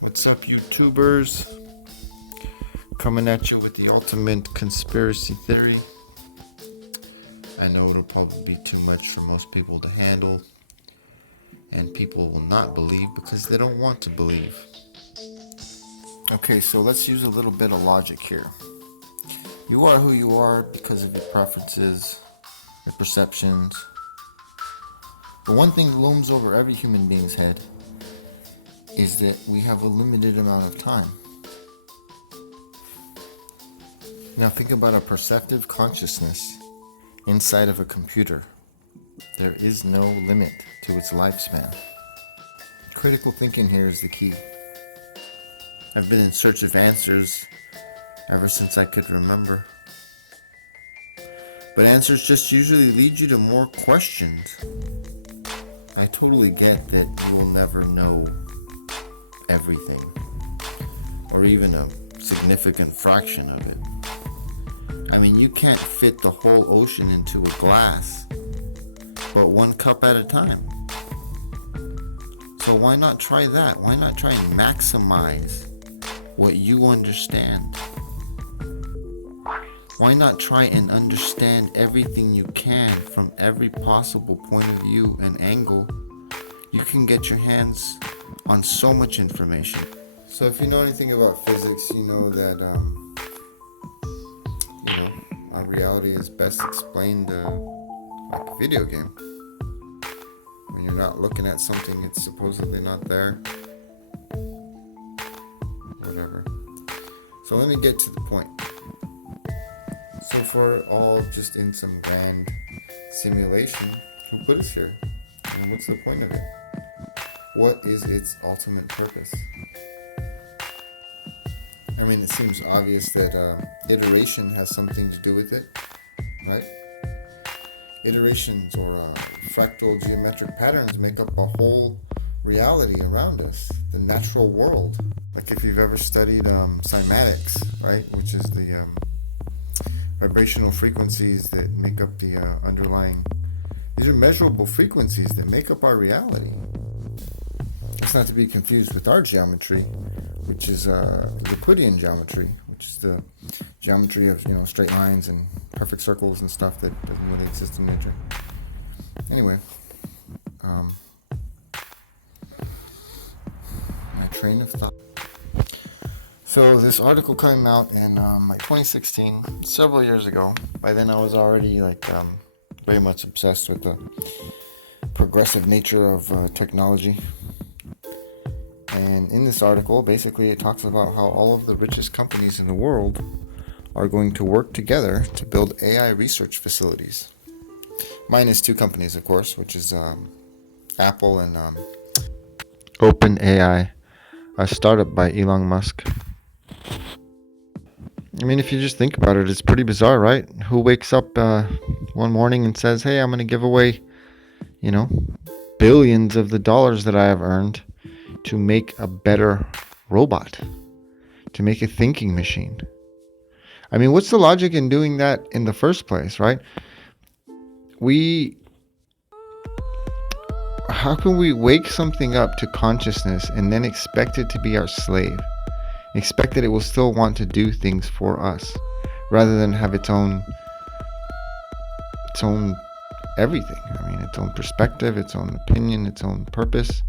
What's up, YouTubers? Coming at you with the ultimate conspiracy theory. I know it'll probably be too much for most people to handle, and people will not believe because they don't want to believe. Okay, so let's use a little bit of logic here. You are who you are because of your preferences, your perceptions. But one thing looms over every human being's head is that we have a limited amount of time. Now think about a perceptive consciousness inside of a computer. There is no limit to its lifespan. Critical thinking here is the key. I've been in search of answers ever since I could remember. But answers just usually lead you to more questions. I totally get that you will never know everything, or even a significant fraction of it. I mean, you can't fit the whole ocean into a glass, but one cup at a time. So why not try that? Why not try and maximize what you understand? Why not try and understand everything you can from every possible point of view and angle? You can get your hands on so much information. So if you know anything about physics, you know that our reality is best explained like a video game. When you're not looking at something, it's supposedly not there. Whatever. So let me get to the point. So if we're all just in some grand simulation, who put us here? And what's the point of it? What is its ultimate purpose? I mean, it seems obvious that iteration has something to do with it, right? Iterations or fractal geometric patterns make up a whole reality around us, the natural world. Like if you've ever studied cymatics, right, which is the vibrational frequencies that make up the underlying, these are measurable frequencies that make up our reality. That's not to be confused with our geometry, which is Euclidean geometry, which is the geometry of straight lines and perfect circles and stuff that doesn't really exist in nature. Anyway, my train of thought. So this article came out in 2016, several years ago. By then I was already very much obsessed with the progressive nature of technology. And in this article, basically it talks about how all of the richest companies in the world are going to work together to build AI research facilities. Mine is two companies, of course, which is Apple and OpenAI, a startup by Elon Musk. I mean, if you just think about it, it's pretty bizarre, right? Who wakes up one morning and says, hey, I'm going to give away, billions of the dollars that I have earned to make a better robot, to make a thinking machine. I mean, what's the logic in doing that in the first place, right? How can we wake something up to consciousness and then expect it to be our slave? Expect that it will still want to do things for us, rather than have its own everything. I mean, its own perspective, its own opinion, its own purpose.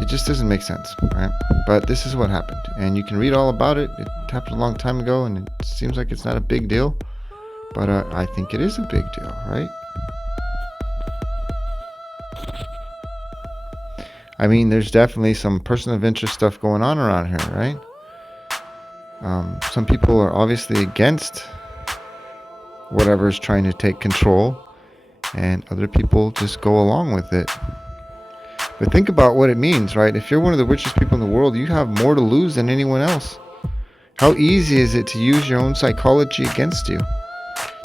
It just doesn't make sense, right? But this is what happened, and you can read all about it. It happened a long time ago, and it seems like it's not a big deal, but I think it is a big deal, right? I mean, there's definitely some person of interest stuff going on around here, right? Some people are obviously against whatever's trying to take control, and other people just go along with it. But think about what it means, right? If you're one of the richest people in the world, you have more to lose than anyone else. How easy is it to use your own psychology against you?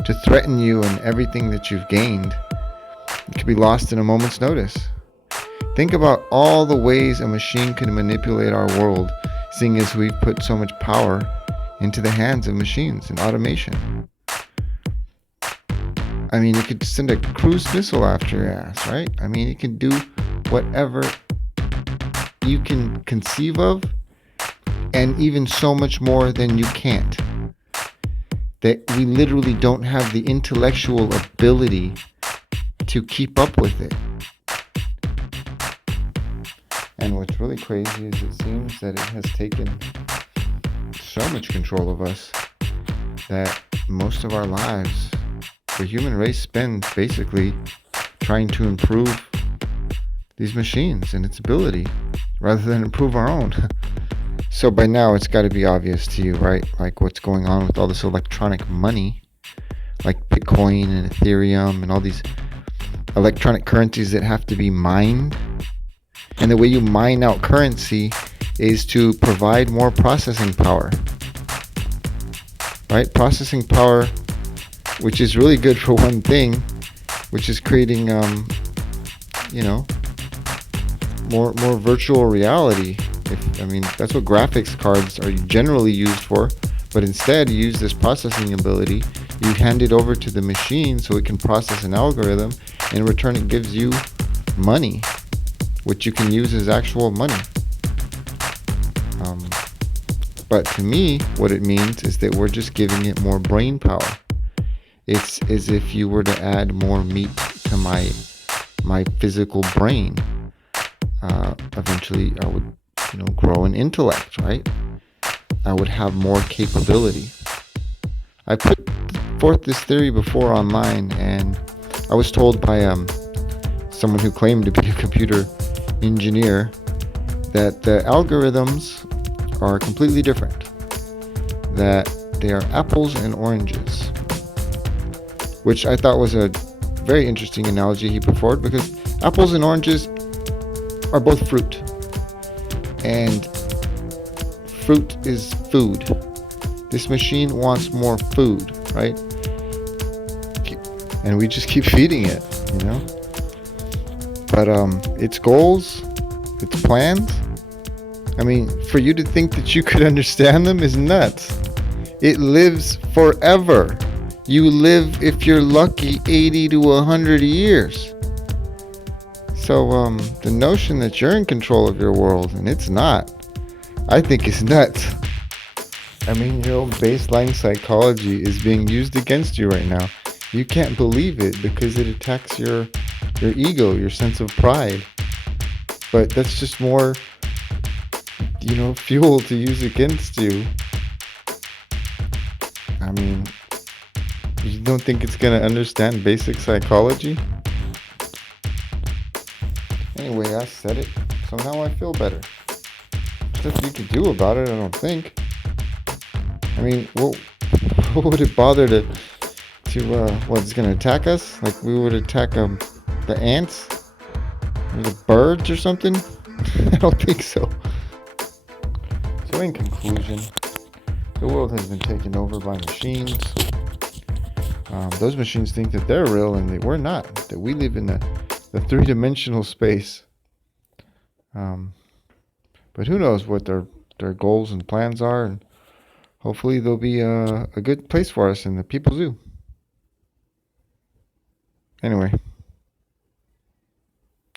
To threaten you and everything that you've gained? It could be lost in a moment's notice. Think about all the ways a machine can manipulate our world, seeing as we've put so much power into the hands of machines and automation. I mean, it could send a cruise missile after your ass, right? I mean, it can do whatever you can conceive of, and even so much more than you can't. That we literally don't have the intellectual ability to keep up with it. And what's really crazy is it seems that it has taken so much control of us that most of our lives, the human race spends basically trying to improve these machines and its ability rather than improve our own. So by now it's got to be obvious to you, right? Like what's going on with all this electronic money, like Bitcoin and Ethereum and all these electronic currencies that have to be mined. And the way you mine out currency is to provide more processing power, right? Processing power, which is really good for one thing, which is creating, more virtual reality. That's what graphics cards are generally used for. But instead, you use this processing ability. You hand it over to the machine so it can process an algorithm. In return, it gives you money, which you can use as actual money. But to me, what it means is that we're just giving it more brain power. It's as if you were to add more meat to my physical brain. Eventually, I would, grow an intellect, right? I would have more capability. I put forth this theory before online, and I was told by someone who claimed to be a computer engineer that the algorithms are completely different. That they are apples and oranges, which I thought was a very interesting analogy he put forward, because apples and oranges are both fruit, and fruit is food. This machine wants more food, right? And we just keep feeding it, But its goals, its plans, for you to think that you could understand them is nuts. It lives forever. You live, if you're lucky, 80 to 100 years. So the notion that you're in control of your world and it's not, I think is nuts. Your own baseline psychology is being used against you right now. You can't believe it because it attacks your ego, your sense of pride. But that's just more, fuel to use against you. You don't think it's going to understand basic psychology? Anyway, I said it, so now I feel better. There's nothing you can do about it, I don't think. What would it bother to it's going to attack us? Like we would attack the ants? Or the birds or something? I don't think so. So in conclusion, the world has been taken over by machines. Those machines think that they're real and that we're not. That we live in the three-dimensional space. But who knows what their goals and plans are, and hopefully they'll be a good place for us in the People's Zoo. Anyway.